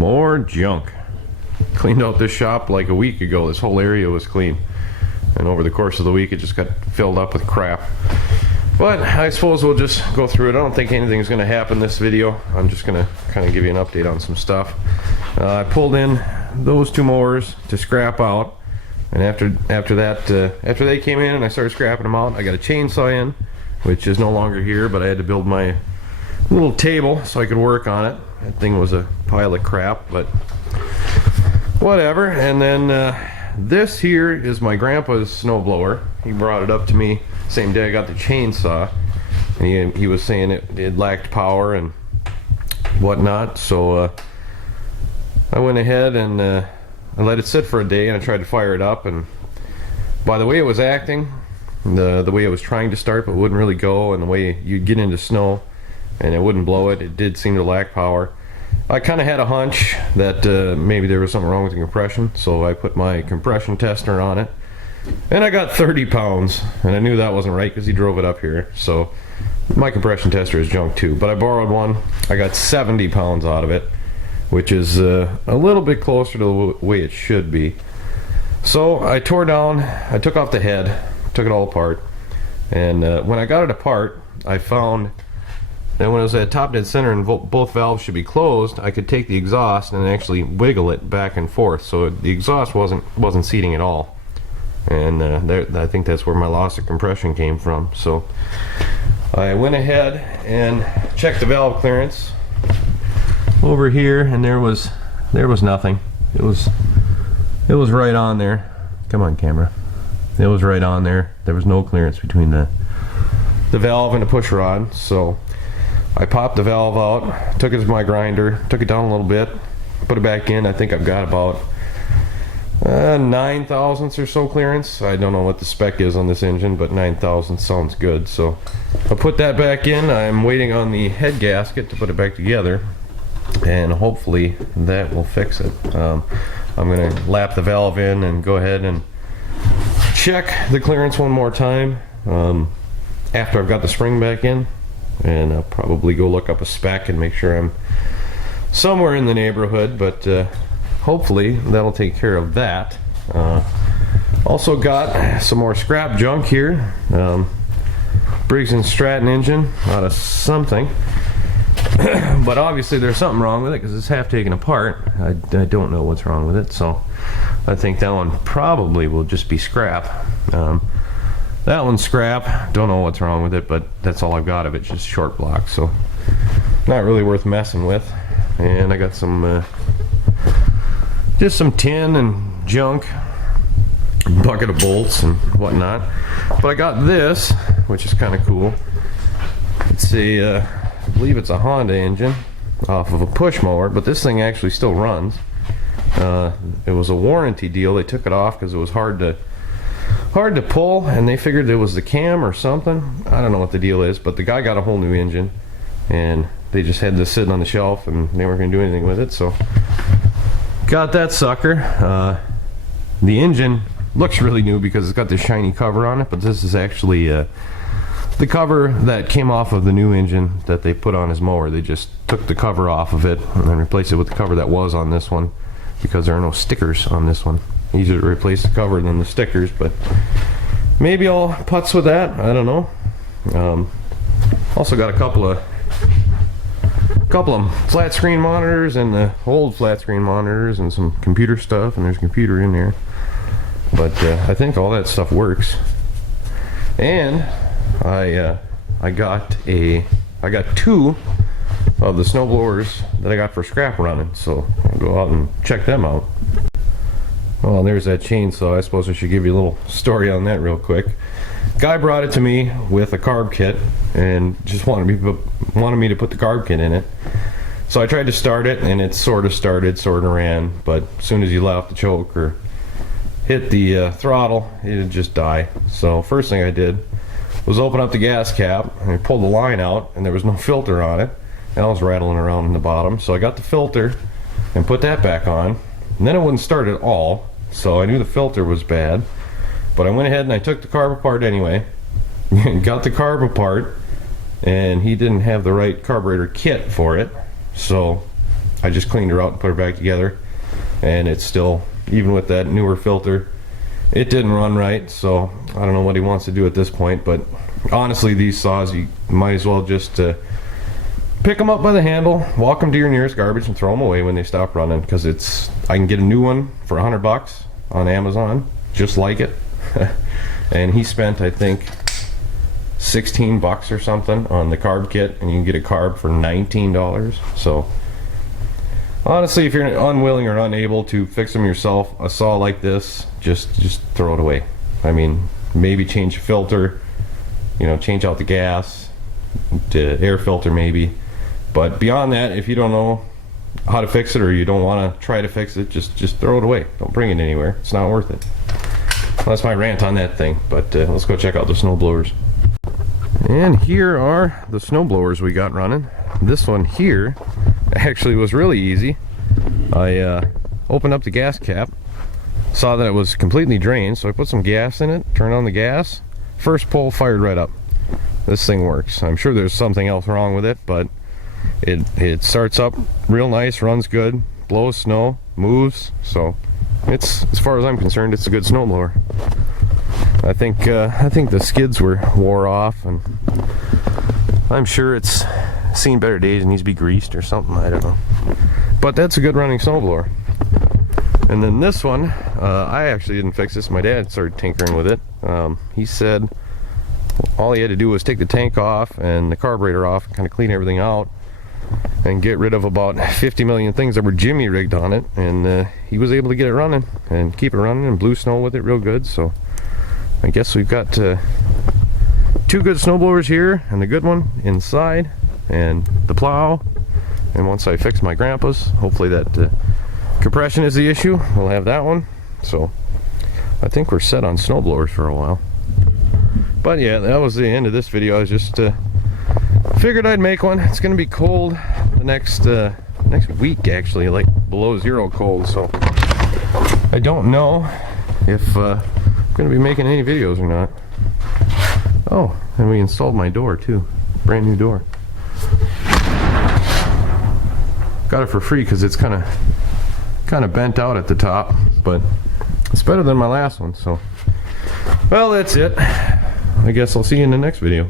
More junk. Cleaned out this shop like a week ago. This whole area was clean. And over the course of the week, it just got filled up with crap. But I suppose we'll just go through it. I don't think anything's going to happen this video. I'm just going to kind of give you an update on some stuff. I pulled in those two mowers to scrap out. And after they came in and I started scrapping them out, I got a chainsaw in, which is no longer here, but I had to build my little table so I could work on it. That thing was a pile of crap, but whatever. And then this here is my grandpa's snowblower. He brought it up to me same day I got the chainsaw, and he was saying it lacked power and whatnot. So I went ahead and I let it sit for a day, and I tried to fire it up, and by the way it was acting, the way it was trying to start but wouldn't really go, and the way you'd get into snow and it wouldn't blow it did seem to lack power. I kind of had a hunch that maybe there was something wrong with the compression, so I put my compression tester on it, and I got 30 pounds, and I knew that wasn't right because he drove it up here. So my compression tester is junk too, but I borrowed one. I got 70 pounds out of it, which is a little bit closer to the way it should be. So I took off the head, took it all apart, and when I got it apart, I found that when it was at top dead center and both valves should be closed, I could take the exhaust and actually wiggle it back and forth, so the exhaust wasn't seating at all. And I think that's where my loss of compression came from. So I went ahead and checked the valve clearance over here, and there was nothing. It was right on there. Come on, camera. It was right on there. There was no clearance between the valve and the push rod. So I popped the valve out, took it to my grinder, took it down a little bit, put it back in. I think I've got about 9 thousandths or so clearance. I don't know what the spec is on this engine, but 9 thousandths sounds good. So I put that back in. I'm waiting on the head gasket to put it back together, and hopefully that will fix it. I'm going to lap the valve in and go ahead and check the clearance one more time after I've got the spring back in, and I'll probably go look up a spec and make sure I'm somewhere in the neighborhood, but hopefully that'll take care of that. Also got some more scrap junk here. Briggs & Stratton engine out of something. But obviously there's something wrong with it because it's half taken apart. I don't know what's wrong with it, so I think that one probably will just be scrap. That one's scrap. Don't know what's wrong with it, but that's all I've got of it, just short block, so not really worth messing with. And I got some just some tin and junk, a bucket of bolts and whatnot. But I got this, which is kind of cool. It's a I believe it's a Honda engine off of a push mower, but this thing actually still runs. It was a warranty deal. They took it off because it was hard to pull, and they figured it was the cam or something. I don't know what the deal is, but the guy got a whole new engine, and they just had this sitting on the shelf, and they weren't going to do anything with it. So got that sucker. The engine looks really new because it's got this shiny cover on it, but this is actually the cover that came off of the new engine that they put on his mower. They just took the cover off of it and then replaced it with the cover that was on this one, because there are no stickers on this one. Easier to replace the cover than the stickers, but maybe I'll putz with that. I don't know. Also got a couple of flat screen monitors and the old flat screen monitors and some computer stuff, and there's a computer in there. But I think all that stuff works. And I got 2 of the snowblowers that I got for scrap running, so I'll go out and check them out. Well, there's that chainsaw. I suppose I should give you a little story on that real quick. Guy brought it to me with a carb kit and just wanted me to put the carb kit in it. So I tried to start it, and it sort of started, sort of ran, but as soon as you let off the choke or hit the throttle, it'd just die. So first thing I did was open up the gas cap, and I pulled the line out, and there was no filter on it, and I was rattling around in the bottom. So I got the filter and put that back on, and then it wouldn't start at all. So I knew the filter was bad, but I went ahead and I took the carb apart anyway. Got the carb apart, and he didn't have the right carburetor kit for it, so I just cleaned her out and put her back together, and it's still, even with that newer filter, it didn't run right. So I don't know what he wants to do at this point, but honestly, these saws, you might as well just pick them up by the handle, walk them to your nearest garbage, and throw them away when they stop running, because I can get a new one for $100 on Amazon just like it. And he spent, I think, $16 or something on the carb kit, and you can get a carb for $19. So honestly, if you're unwilling or unable to fix them yourself, a saw like this, just throw it away. I mean, maybe change the filter, you know, change out the gas, the air filter maybe, but beyond that, if you don't know how to fix it or you don't want to try to fix it, just throw it away. Don't bring it anywhere. It's not worth it. Well, that's my rant on that thing, but let's go check out the snow blowers. And here are the snow blowers we got running. This one here actually was really easy. I opened up the gas cap, saw that it was completely drained, so I put some gas in it, turned on the gas, first pull fired right up. This thing works. I'm sure there's something else wrong with it, but it starts up real nice, runs good, blows snow, moves, so it's, as far as I'm concerned, it's a good snowblower. I think the skids wore off, and I'm sure it's seen better days and needs to be greased or something, I don't know. But that's a good running snowblower. And then this one, I actually didn't fix this. My dad started tinkering with it. He said all he had to do was take the tank off and the carburetor off and kind of clean everything out and get rid of about 50 million things that were jimmy rigged on it, and he was able to get it running and keep it running and blew snow with it real good. So I guess we've got 2 good snowblowers here, and the good one inside, and the plow. And once I fix my grandpa's, hopefully that compression is the issue, we'll have that one. So I think we're set on snowblowers for a while. But yeah, that was the end of this video. I was just figured I'd make one. It's gonna be cold the next week, actually, like below 0 cold, so I don't know if I'm gonna be making any videos or not. Oh, and we installed my door too, brand new door. Got it for free because it's kind of bent out at the top, but it's better than my last one. So, well, that's it. I guess I'll see you in the next video.